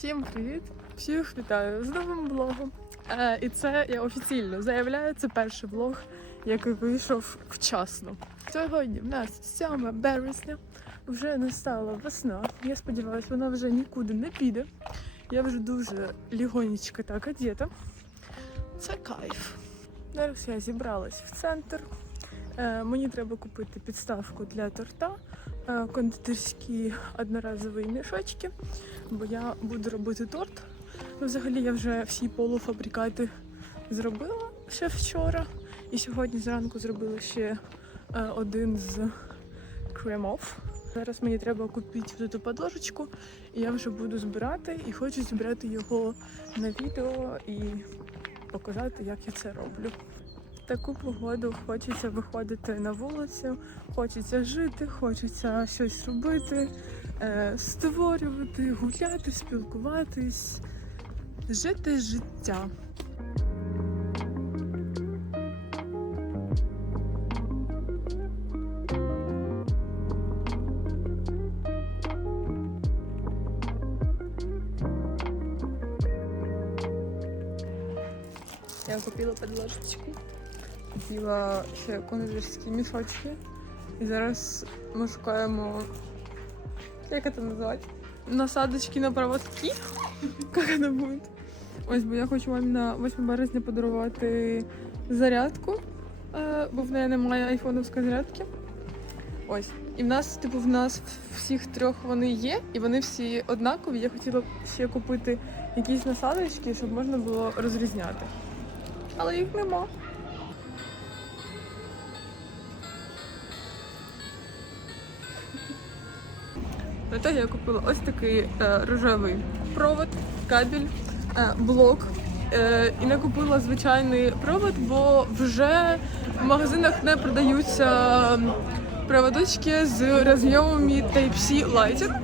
Всім привіт! Всіх вітаю з новим влогом. Е, і це я офіційно заявляю, це перший влог, який вийшов вчасно. Сьогодні в нас 7 березня, вже настала весна. Я сподіваюся, вона вже нікуди не піде. Я вже дуже лігонечко так одета. Це кайф. Зараз я зібралась в центр. Е, мені треба купити підставку для торта, е, кондитерські одноразові мішочки, бо я буду робити торт. Ну, взагалі я вже всі полуфабрикати зробила ще вчора. І сьогодні зранку зробила ще е, один з кремов. Зараз мені треба купити цю подложечку, і я вже буду збирати і хочу збирати його на відео і показати, як я це роблю. Таку погоду хочеться виходити на вулицю, хочеться жити, хочеться щось робити, е, створювати, гуляти, спілкуватись, жити життя. Я купила подложечку, купила ще кондитерські мішочки. І зараз ми шукаємо. Як це назвати? Насадочки на проводки. Як це буде? Ось, бо я хочу мамі на 8 березня подарувати зарядку, е, бо в неї немає айфоновської зарядки. Ось. І в нас, типу, в нас всіх трьох вони є, і вони всі однакові. Я хотіла б ще купити якісь насадочки, щоб можна було розрізняти. Але їх нема. В итоге я купила ось такий е, рожевий провод, кабель, е, блок. Е, і не купила звичайний провод, бо вже в магазинах не продаються проводочки з розйомами Type-C Lighting.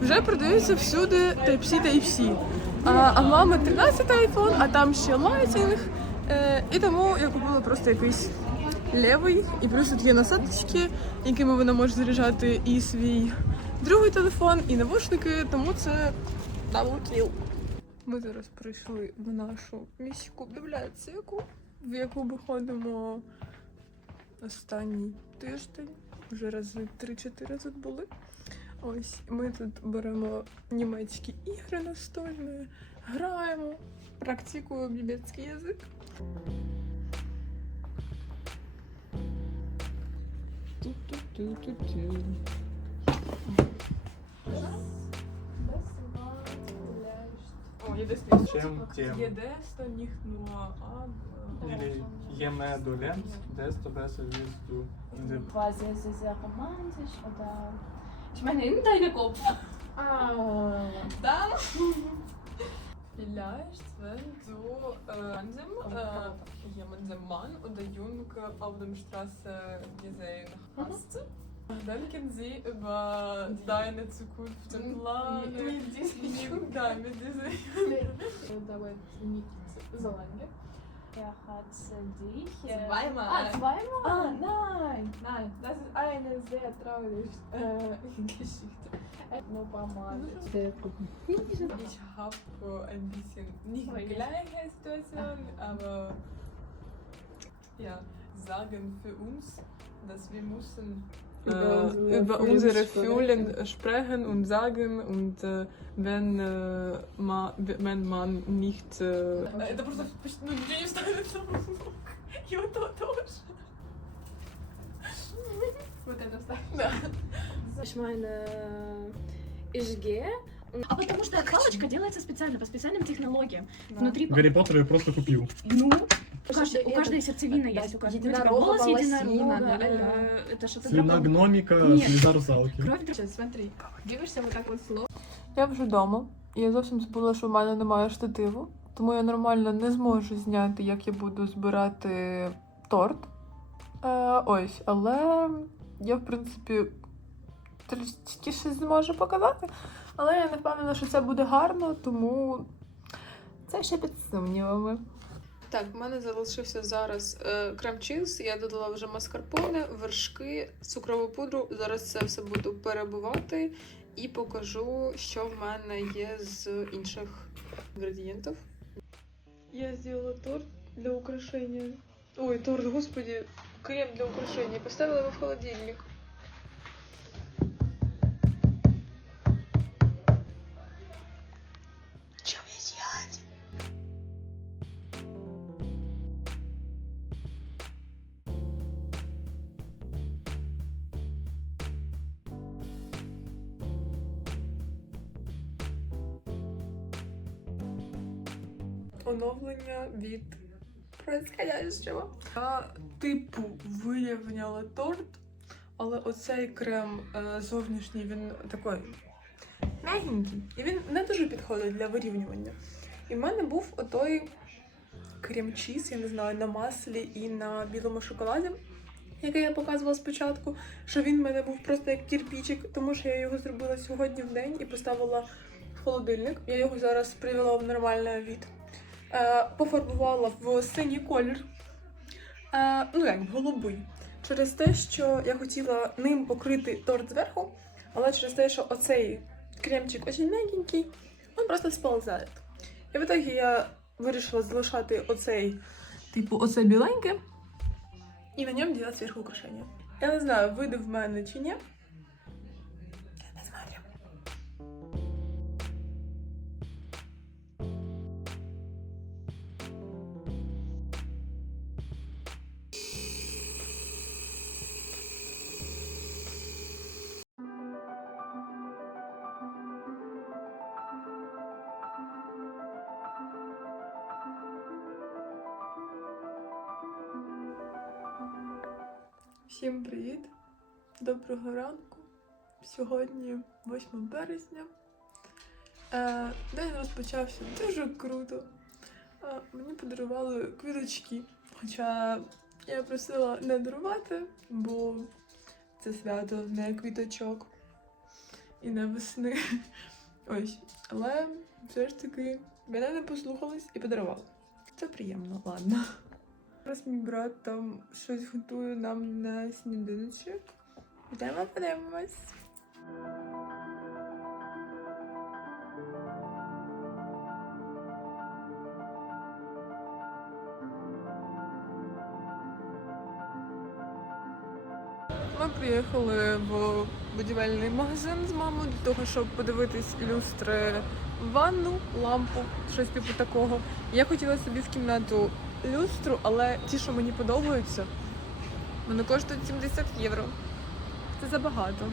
Вже продаються всюди Type-C Type-C. А, а в мами 13 iPhone, а там ще лайтінг. Е, і тому я купила просто якийсь левий. І плюс тут є насадочки, якими вона може заряджати і свій другий телефон, і навушники, тому це double. Ми зараз прийшли в нашу міську бібліотеку, в яку ми ходимо останній тиждень. Вже рази 3-4 тут були. Ось ми тут беремо німецькі ігри настольні, граємо, практикуємо німецький язик. Ту-ту-ту-ту-ту. О, jedes nicht. Чем тем. Jedes dann nicht nur ab. Или je mehr du lernst, desto besser wirst du in der war sehr, sehr, sehr romantisch oder. Ich meine, in deinem Kopf. Ah, dann. Vielleicht, wenn du äh, jemandem, äh, jemandem Mann oder Junge auf der Straße gesehen hast, denken sie über deine Zukunft Mit- Pläne. mit diesem Da, mit dieser Dauert nicht so lange. Er hat dich. äh, Zweimal. Ah, zweimal? Ah, nein, nein, das ist eine sehr traurige äh, Geschichte. Nur ein paar Mal. Ich habe äh, ein bisschen nicht je. gleiche Situation, aber ja, sagen für uns, dass wir müssen äh, unsere über Gefühle unsere sprechen. Gefühle sprechen und sagen und äh, wenn, äh, ma, wenn man nicht... Äh, это просто ну, ничего не ставит Я то тоже. Вот это вставь. Да. Ich meine, ich gehe. А потому что палочка делается специально, по специальным технологиям. Внутри Гарри Поттер я просто купил. Ну, у каждой, у это- каждой сердцевина да, есть. У каждого единорога, голос волосина, единорога. да, э, да. Это что-то Слюна другое. гномика, Нет. слеза русалки. Кровь друг- Сейчас, смотри. Дивишься вот так вот слово. Я вже вдома. Я зовсім забула, що в мене немає штативу, тому я нормально не зможу зняти, як я буду збирати торт. Е, ось, але я, в принципі, трішки щось зможу показати. Але я не впевнена, що це буде гарно, тому це ще під сумнівами. Так, в мене залишився зараз е, крем-чіз. Я додала вже маскарпоне, вершки, цукрову пудру. Зараз це все буду перебувати і покажу, що в мене є з інших інгредієнтів. Я зробила торт для украшення. Ой, торт, господи, крем для украшения. Поставила его в холодильник. Оновлення від происходящего. Я типу вирівняла торт, але оцей крем е, зовнішній він такий м'ягенький. І він не дуже підходить для вирівнювання. І в мене був отой крем-чіз, я не знаю, на маслі і на білому шоколаді, який я показувала спочатку, що він в мене був просто як кірпічик, тому що я його зробила сьогодні в день і поставила в холодильник. Я його зараз привела в нормальний від. Е, пофарбувала в синій колір, е, ну як голубий, через те, що я хотіла ним покрити торт зверху, але через те, що оцей кремчик очень мягенький, він просто сползає. І в итоге я вирішила залишати оцей, типу, оце біленьке, і на ньому делать зверху украшення. Я не знаю, вийде в мене чи ні. Доброго ранку! Сьогодні 8 березня. Е, день розпочався дуже круто. Е, мені подарували квіточки, хоча я просила не дарувати, бо це свято не квіточок і не весни. Ось. Але все ж таки мене не послухались і подарували. Це приємно, ладно. Зараз мій брат там щось готує нам на сніданочок. Йдемо подивимось. Ми приїхали в будівельний магазин з мамою для того, щоб подивитись люстри ванну, лампу, щось типу такого. Я хотіла собі в кімнату люстру, але ті, що мені подобаються, вони коштують 70 євро. Це забагато.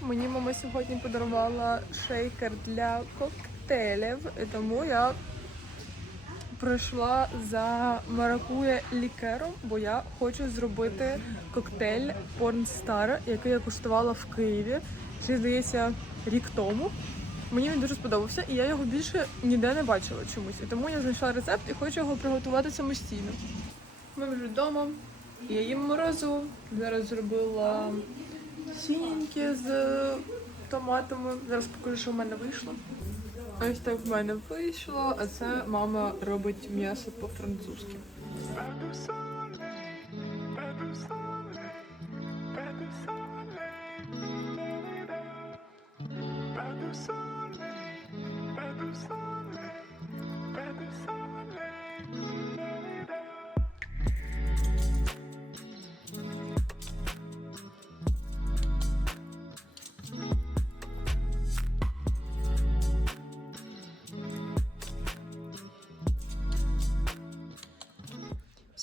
Мені мама сьогодні подарувала шейкер для коктейлів, тому я прийшла за маракуя лікером, бо я хочу зробити коктейль Pornstar, який я куштувала в Києві, ще здається, рік тому. Мені він дуже сподобався, і я його більше ніде не бачила чомусь. І тому я знайшла рецепт і хочу його приготувати самостійно. Ми вже вдома. Я їм морозу. Зараз зробила сіненьке з томатами. Зараз покажу, що в мене вийшло. Ось так в мене вийшло, а це мама робить м'ясо по-французьки.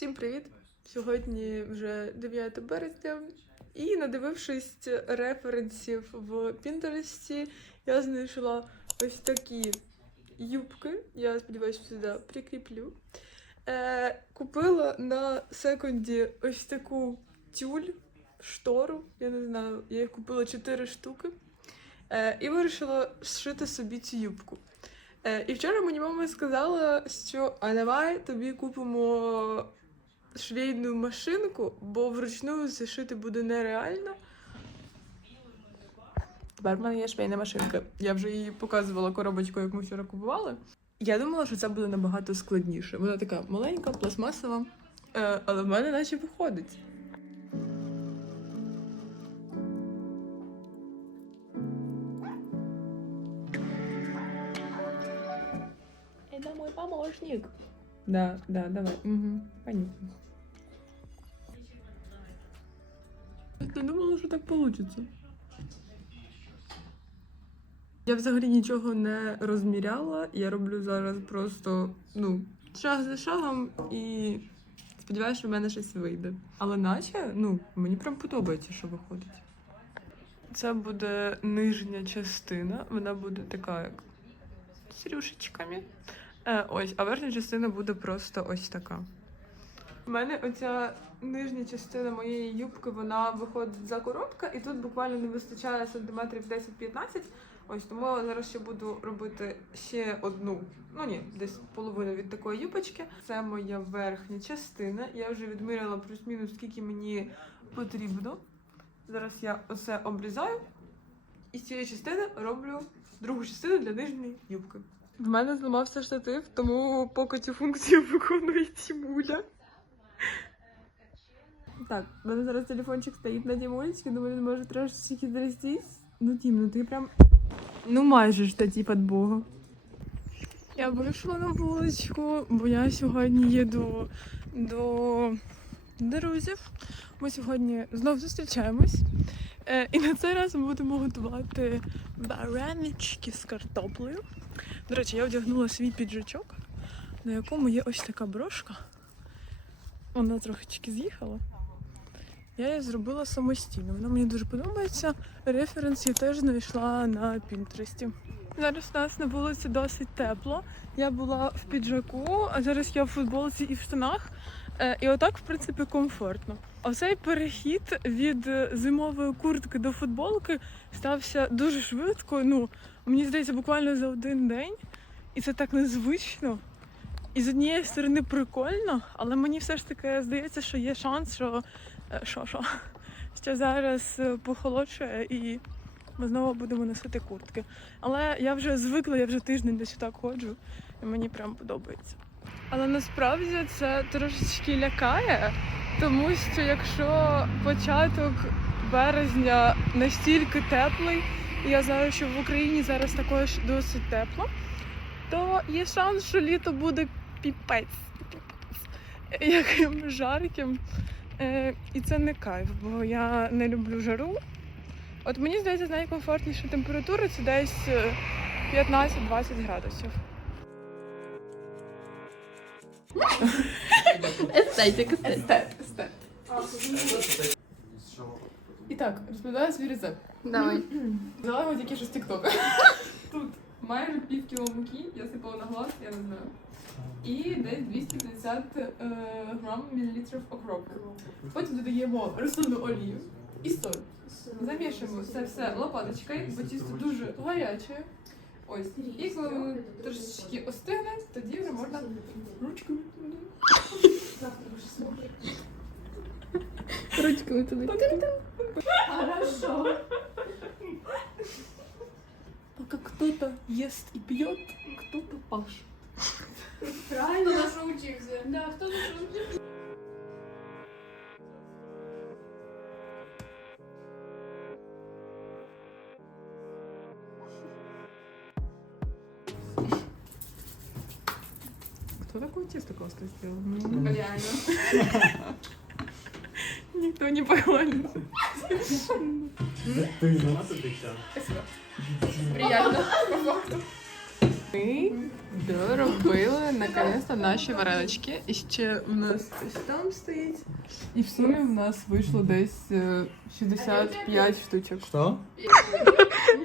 Всім привіт! Сьогодні вже 9 березня, і надивившись референсів в Пінтересті, я знайшла ось такі юбки. Я сподіваюся, сюди прикріплю. Е, купила на секунді ось таку тюль, штору. Я не знаю, я їх купила 4 штуки. Е, і вирішила зшити собі цю юбку. Е, і вчора мені мама сказала, що а давай тобі купимо швейну машинку, бо вручну зашити буде нереально. Тепер в мене є швейна машинка. Я вже її показувала коробочку, яку ми вчора купували. Я думала, що це буде набагато складніше. Вона така маленька, пластмасова. Е, але в мене наче виходить. Это мой помощник. Да, да, давай. Угу, понятно. Я думала, що так вийде. Я взагалі нічого не розміряла. Я роблю зараз просто ну, шаг за шагом і сподіваюся, що в мене щось вийде. Але наче, ну, мені прям подобається, що виходить. Це буде нижня частина, вона буде така, як з рюшечками. Е, ось, а верхня частина буде просто ось така. У мене оця нижня частина моєї юбки, вона виходить за коротка, і тут буквально не вистачає сантиметрів 10-15. Ось тому я зараз ще буду робити ще одну, ну ні, десь половину від такої юбочки. Це моя верхня частина. Я вже відміряла плюс-мінус, скільки мені потрібно. Зараз я оце обрізаю і з цієї частини роблю другу частину для нижньої юбки. В мене зламався штатив, тому поки цю функцію виконує Тімуля. Так, в мене зараз телефончик стоїть на Тімулечці, думаю, він може трошечки трястись. Ну, Тім, ну ти прям. Ну, майже ж тоді під Бога. Я вийшла на вуличку, бо я сьогодні їду до друзів. Ми сьогодні знов зустрічаємось. Е, і на цей раз ми будемо готувати баранички з картоплею. До речі, я вдягнула свій піджачок, на якому є ось така брошка. Вона трошечки з'їхала. Я її зробила самостійно. Вона мені дуже подобається. Референс я теж знайшла на Пінтересті. Зараз у нас на вулиці досить тепло. Я була в піджаку, а зараз я в футболці і в штанах. Е, І отак, в принципі, комфортно. Оцей перехід від е, зимової куртки до футболки стався дуже швидко. Ну, мені здається, буквально за один день. І це так незвично. І з однієї сторони прикольно, але мені все ж таки здається, що є шанс, що е, що, що, що зараз е, похолодшає і ми знову будемо носити куртки. Але я вже звикла, я вже тиждень десь так ходжу, і мені прям подобається. Але насправді це трошечки лякає, тому що якщо початок березня настільки теплий, і я знаю, що в Україні зараз також досить тепло, то є шанс, що літо буде піпець, піпець, яким жарким. Е, і це не кайф, бо я не люблю жару. От мені здається, найкомфортніша температура це десь е, 15-20 градусів. Естетик, естетик. Естет, естет. І так, розповідаю свій рецепт. Давай. Взяла його тільки що з Тіктока. Тут майже пів кіло муки, я сипала на глаз, я не знаю. І десь 250 е, грам мілілітрів окропу. Потім додаємо рослинну олію і соль. Замішуємо це все лопаточкою, бо тісто дуже гаряче. Ось. І коли воно трошечки остигне, тоді вже можна ручкою. Ручками туди. Хорошо. Пока кто-то ест и пьет, кто-то пашет. Правильно. Хто нашоучився? Да, кто хто нашоучився? Кто такое тесто Коста сделал? Реально. Ну. Никто не похвалится. Ты Спасибо. Приятно. Ми доробили наконец-то наші варенички. І ще у нас ось там стоїть. І в сумі в нас вийшло десь е, 65 штучок. Що?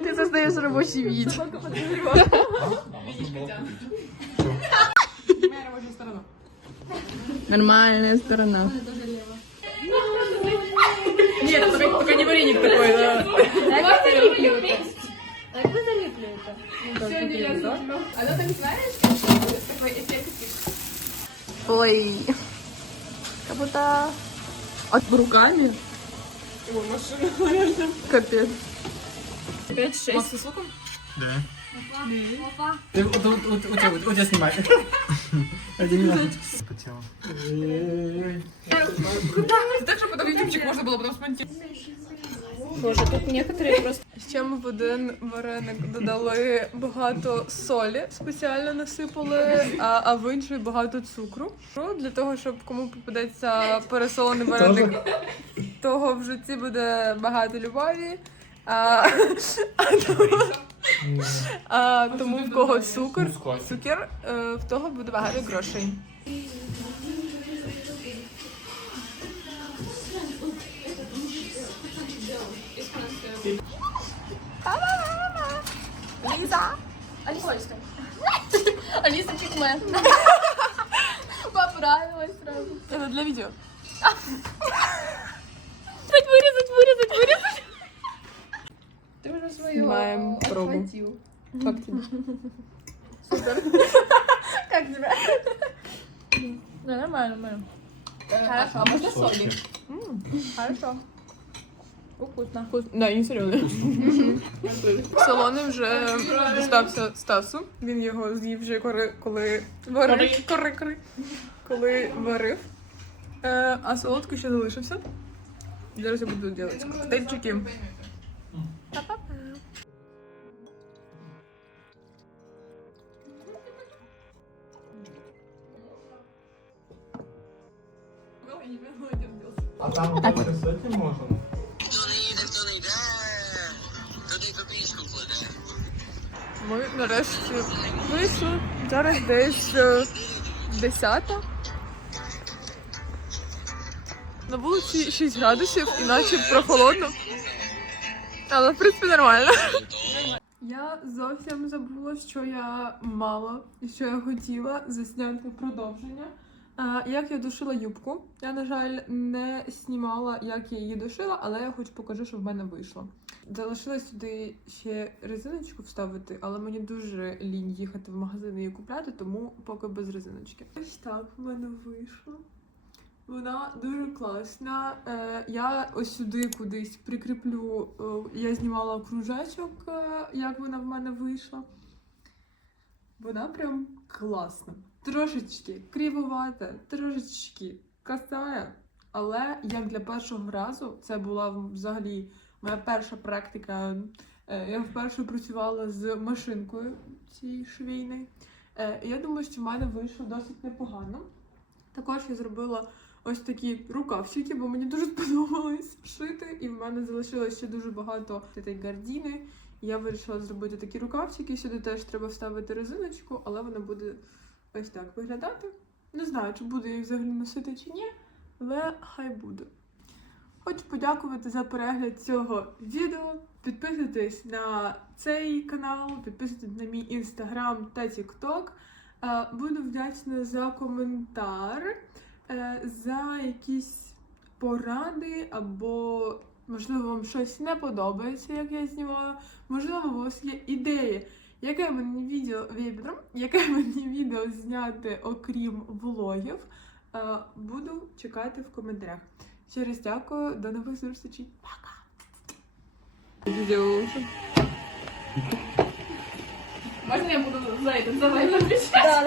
Ти создаєш робочий від. Моя робоча сторона. Нормальная сторона. Нет, только, только не вареник такой, да. А як ви заліплюєте? Сьогодні я зроблю. А ну так знаєш, такий ефект. Ой. Как будто... От руками? Его машина, реально. Капец. 5-6. Макс. Да. Опа. Ты, вот, вот, вот, вот, тебя снимай. Один минут. Потела. Так же потом ютубчик можно было потом смонтировать. Боже, тут некоторые просто... Ще ми в один вареник додали багато солі, спеціально насипали, а, а в інший багато цукру. Ну, Для того, щоб кому попадеться пересолений вареник, того в житті буде багато любові. А, а, тому, а тому в кого цукор, цукер, е, в того буде багато грошей. Аліса Чікме. Поправилась сразу. Це для відео. Вирізать, вирізать, вирізать. Ти вже свою Знімаємо пробу. отхватив. Як тобі? Как тебя? Ну, нормально, нормально. Хорошо, а можно соли? Хорошо. Вкусно. Да, не солений. Солоний вже дістався Стасу. Він його з'їв вже коли, коли варив. Кори, кори. Коли варив. Е, а солодкий ще залишився. Зараз я буду робити коктейльчики. Па-па-па. А там вот сотни можно? Ми нарешті вийшли. Зараз десь е, 10. На вулиці 6 градусів, іначе прохолодно. Але в принципі нормально. Я зовсім забула, що я мала і що я хотіла засняти продовження. Як я душила юбку. Я, на жаль, не знімала, як я її душила, але я хоч покажу, що в мене вийшло. Залишилось сюди ще резиночку вставити, але мені дуже лінь їхати в магазин і купляти, тому поки без резиночки. Ось так в мене вийшло. Вона дуже класна. Е, я ось сюди кудись прикріплю. е, я знімала кружечок, е, як вона в мене вийшла. Вона прям класна. Трошечки кривовата, трошечки касає, але як для першого разу, це була взагалі моя перша практика. Е, Я вперше працювала з машинкою цієї швейної. Е, Я думаю, що в мене вийшло досить непогано. Також я зробила ось такі рукавчики, бо мені дуже сподобалось шити, і в мене залишилось ще дуже багато цієї гардіни. Я вирішила зробити такі рукавчики. Сюди теж треба вставити резиночку, але вона буде ось так виглядати. Не знаю, чи буду їх взагалі носити чи ні, але хай буде. Хочу подякувати за перегляд цього відео. Підписуйтесь на цей канал, підписуйтесь на мій інстаграм та тікток. Е, Буду вдячна за коментар, е, за якісь поради, або, можливо, вам щось не подобається, як я знімаю. Можливо, у вас є ідеї, яке мені відео, відео, яке мені відео зняти, окрім влогів. Е, Буду чекати в коментарях. Ще раз дякую, до нових зустрічей. Пока! Можно я буду за это, за вами отвечать?